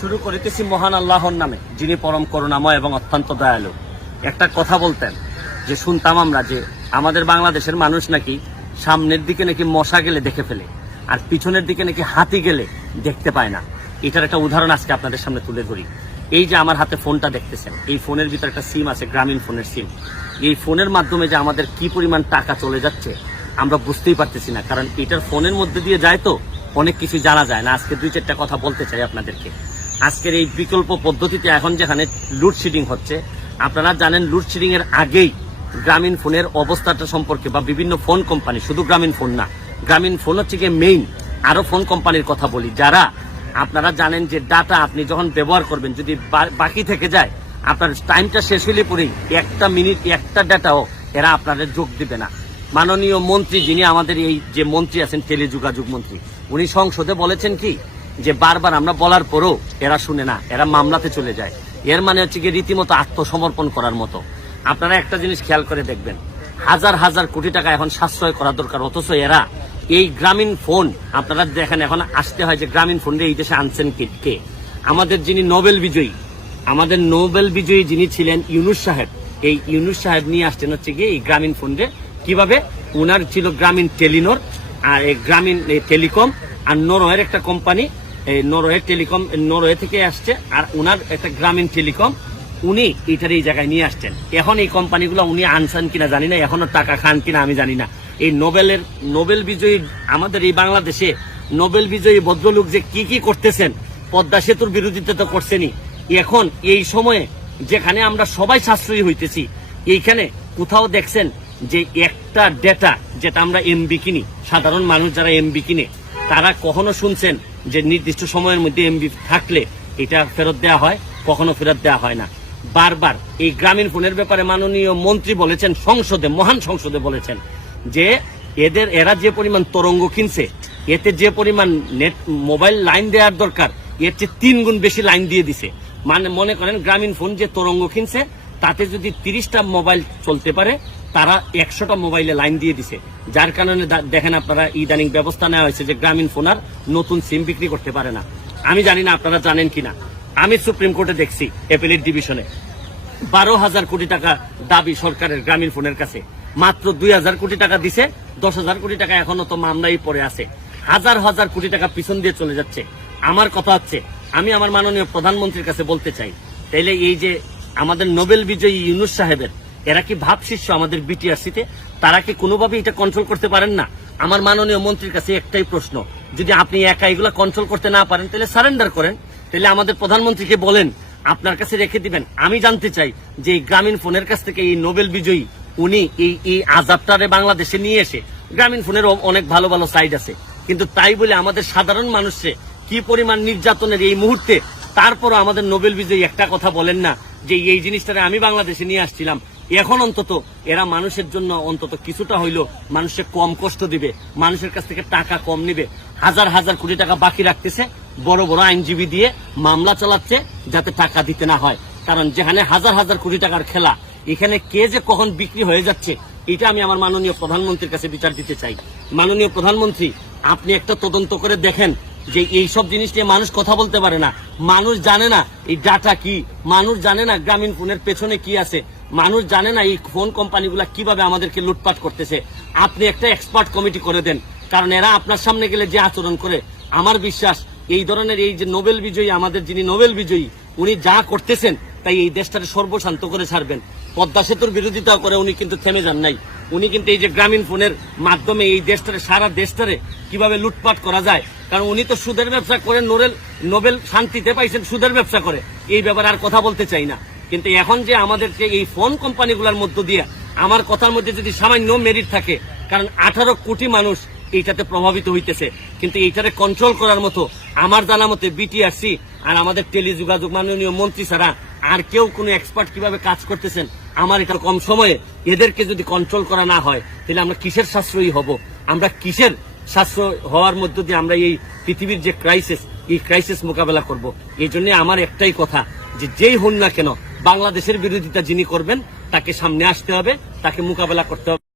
শুরু করিতেছি মহান আল্লাহর নামে, যিনি পরম করুণাময় এবং অত্যন্ত দয়ালু। একটা কথা বলতেন যে শুনতাম আমরা যে আমাদের বাংলাদেশের মানুষ নাকি সামনের দিকে নাকি মশা গেলে দেখে ফেলে, আর পিছনের দিকে নাকি হাতি গেলে দেখতে পায় না। এটার একটা উদাহরণ আজকে আপনাদের সামনে তুলে ধরি। এই যে আমার হাতে ফোনটা দেখতেছেন, এই ফোনের ভিতরে একটা সিম আছে, গ্রামীণ ফোনের সিম। এই ফোনের মাধ্যমে যে আমাদের কি পরিমাণ টাকা চলে যাচ্ছে আমরা বুঝতেই পারতেছি না, কারণ এটার ফোনের মধ্যে দিয়ে যায় তো অনেক কিছু জানা যায় না। আজকে দুই চারটা কথা বলতে চাই আপনাদেরকে। আজকের এই বিকল্প পদ্ধতিতে এখন যেখানে লোডশেডিং হচ্ছে, আপনারা জানেন লোডশেডিং এর আগেই গ্রামীণ ফোনের অবস্থাটা সম্পর্কে বা বিভিন্ন ফোন কোম্পানি, শুধু গ্রামীণ ফোন না, গ্রামীণ ফোন হচ্ছে গিয়ে মেইন, আরো ফোন কোম্পানির কথা বলি, যারা আপনারা জানেন যে ডাটা আপনি যখন ব্যবহার করবেন যদি বাকি থেকে যায়, আপনার টাইমটা শেষ হলে পরেই একটা মিনিট একটা ডাটাও এরা আপনাদের যোগ দিবে না। মাননীয় মন্ত্রী, যিনি আমাদের এই যে মন্ত্রী আছেন টেলিযোগাযোগ মন্ত্রী, উনি সংসদে বলেছেন কি যে বারবার আমরা বলার পরও এরা শুনে না, এরা মামলাতে চলে যায়। এর মানে হচ্ছে গিয়ে রীতিমতো আত্মসমর্পণ করার মতো। আপনারা একটা জিনিস খেয়াল করে দেখবেন, হাজার হাজার কোটি টাকা এখন সাশ্রয় করা দরকার, অথচ এরা এই গ্রামীণ ফোন, আপনারা দেখেন এখন আসতে হয় যে গ্রামীণ ফোন এই দেশে আনছেন কে? আমাদের যিনি নোবেল বিজয়ী, আমাদের নোবেল বিজয়ী যিনি ছিলেন ইউনুস সাহেব, এই ইউনুস সাহেব নিয়ে আসছেন হচ্ছে গিয়ে এই গ্রামীণ ফোনে। কিভাবে? উনার ছিল গ্রামীণ টেলিনোর, আর এই গ্রামীণ টেলিকম, আর নরওয়ের একটা কোম্পানি, এই নরওয়ে টেলিকম, নরওয়ে থেকে আসছে, আর উনার একটা গ্রামীণ টেলিকম, উনি এটার এই জায়গায় নিয়ে আসছেন। এখন এই কোম্পানিগুলো উনি আনছেন কিনা জানি না, এখনো টাকা খান কিনা আমি জানি না। এই নোবেল বিজয়ী আমাদের এই বাংলাদেশে নোবেল বিজয়ী ভদ্রলোক যে কি করতেছেন, পদ্মা সেতুর বিরোধিতা তো করছেনই। এখন এই সময়ে যেখানে আমরা সবাই সাশ্রয়ী হইতেছি, এইখানে কোথাও দেখছেন যে একটা ডেটা যেটা আমরা এমবি কিনি, সাধারণ মানুষ যারা এমবি কিনে, তারা কখনো শুনছেন যে নির্দিষ্ট সময়ের মধ্যে এমবি থাকলে এটা ফেরত দেওয়া হয়? কখনো ফেরত দেওয়া হয় না। বারবার এই গ্রামীণ ফোনের ব্যাপারে মাননীয় মন্ত্রী বলেছেন সংসদে, মহান সংসদে বলেছেন যে এরা যে পরিমাণ তরঙ্গ কিনছে, এতে যে পরিমাণ নেট মোবাইল লাইন দেওয়ার দরকার, এর চেয়ে 3 গুণ বেশি লাইন দিয়ে দিছে। মানে মনে করেন গ্রামীণ ফোন যে তরঙ্গ কিনছে, তাতে যদি 30টা মোবাইল চলতে পারে, তারা 100টা মোবাইলে লাইন দিয়ে দিছে। যার কারণে দেখেন আপনারা ইদানিং ব্যবস্থা নেওয়া হয়েছে যে গ্রামীণ ফোন আর নতুন সিম বিক্রি করতে পারে না। আমি জানি না আপনারা জানেন কিনা, আমি সুপ্রিম কোর্টে দেখছি অ্যাপিলেট ডিভিশনে 12,000 কোটি টাকা দাবি সরকারের গ্রামীণ ফোনের কাছে, মাত্র 2,000 কোটি টাকা দিছে, 10,000 কোটি টাকা এখনো তো মামলাই পড়ে আছে, হাজার হাজার কোটি টাকা পিছন দিয়ে চলে যাচ্ছে। আমার কথা হচ্ছে, আমি আমার মাননীয় প্রধানমন্ত্রীর কাছে বলতে চাই, তাইলে এই যে আমাদের নোবেল বিজয়ী ইউনুস সাহেবের, এরা কি ভাব শিষ্য আমাদের বিটিআরসিতে? তারা কি কোনোভাবে এটা কন্ট্রোল করতে পারেন না? আমার মাননীয় মন্ত্রীর কাছে একটাই প্রশ্ন, যদি আপনি একা এগুলা কন্ট্রোল করতে না পারেন তাহলে সারেন্ডার করেন, তাহলে আমাদের প্রধানমন্ত্রীকে বলেন আপনার কাছে রেখে দিবেন। আমি জানতে চাই যে এই গ্রামীণ ফোনের কাছ থেকে এই নোবেল বিজয়ী উনি এই আজাবটারে বাংলাদেশে নিয়ে এসে, গ্রামীণ ফোনের অনেক ভালো ভালো সাইড আছে, কিন্তু তাই বলে আমাদের সাধারণ মানুষকে কি পরিমাণ নির্যাতনের এই মুহূর্তে, তারপরও আমাদের নোবেল বিজয়ী একটা কথা বলেন না যে এই জিনিসটারে আমি বাংলাদেশে নিয়ে আসছিলাম। এখন অন্তত এরা মানুষের জন্য অন্তত কিছুটা হইলো মানুষকে কম কষ্ট দিবে, মানুষের কাছ থেকে টাকা কম নিবে। হাজার হাজার কোটি টাকা বাকি রাখতেছে, বড় বড় আইনজীবী দিয়ে মামলা চালাচ্ছে যাতে টাকা দিতে না হয়। কারণ যেখানে হাজার হাজার কোটি টাকার খেলা, এখানে কে যে কখন বিক্রি হয়ে যাচ্ছে, এটা আমি আমার মাননীয় প্রধানমন্ত্রীর কাছে বিচার দিতে চাই। মাননীয় প্রধানমন্ত্রী, আপনি একটা তদন্ত করে দেখেন যে এই সব জিনিস নিয়ে মানুষ কথা বলতে পারে না, মানুষ জানে না এই ডাটা কি, মানুষ জানে না গ্রামীণ ফোনের পেছনে কি আছে, মানুষ জানে না এই ফোন কোম্পানিগুলা কিভাবে আমাদেরকে লুটপাট করতেছে। আপনি একটা এক্সপার্ট কমিটি করে দেন, কারণ এরা আপনার সামনে গেলে যে আচরণ করে, আমার বিশ্বাস এই ধরনের এই যে নোবেল বিজয়ী, আমাদের যিনি নোবেল বিজয়ী, উনি যা করতেছেন তাই এই দেশটাকে সর্বশান্ত করে ছাড়বেন। পদ্মা সেতুর বিরোধিতা করে উনি কিন্তু থেমে যান নাই, উনি কিন্তু এই যে গ্রামীণ ফোনের মাধ্যমে এই দেশটারে, সারা দেশটারে কিভাবে লুটপাট করা যায়, কারণ উনি তো সুদের ব্যবসা করে নোবেল শান্তিতে পাইছেন, সুদের ব্যবসা করে, এই ব্যাপারে আর কথা বলতে চাই না। কিন্তু এখন যে আমাদেরকে এই ফোন কোম্পানিগুলোর মধ্য দিয়ে, আমার কথার মধ্যে যদি সামান্য মেরিট থাকে, কারণ 18 কোটি মানুষ এইটাতে প্রভাবিত হইতেছে, কিন্তু এইটারে কন্ট্রোল করার মতো আমার জানা মতে বিটিআরসি আর আমাদের টেলিযোগাযোগ মাননীয় মন্ত্রী ছাড়া আর কেউ কোনো এক্সপার্ট কিভাবে কাজ করতেছেন আমার এটা কম সময়ে, এদেরকে যদি কন্ট্রোল করা না হয় তাহলে আমরা কিসের সাশ্রয়ী হব? আমরা কিসের সাশ্রয় হওয়ার মধ্য দিয়ে আমরা এই পৃথিবীর যে ক্রাইসিস, এই ক্রাইসিস মোকাবেলা করব? এই জন্য আমার একটাই কথা, যে যেই হন না কেন বাংলাদেশের বিরোধিতা যিনি করবেন তাকে সামনে আসতে হবে, তাকে মোকাবেলা করতে হবে।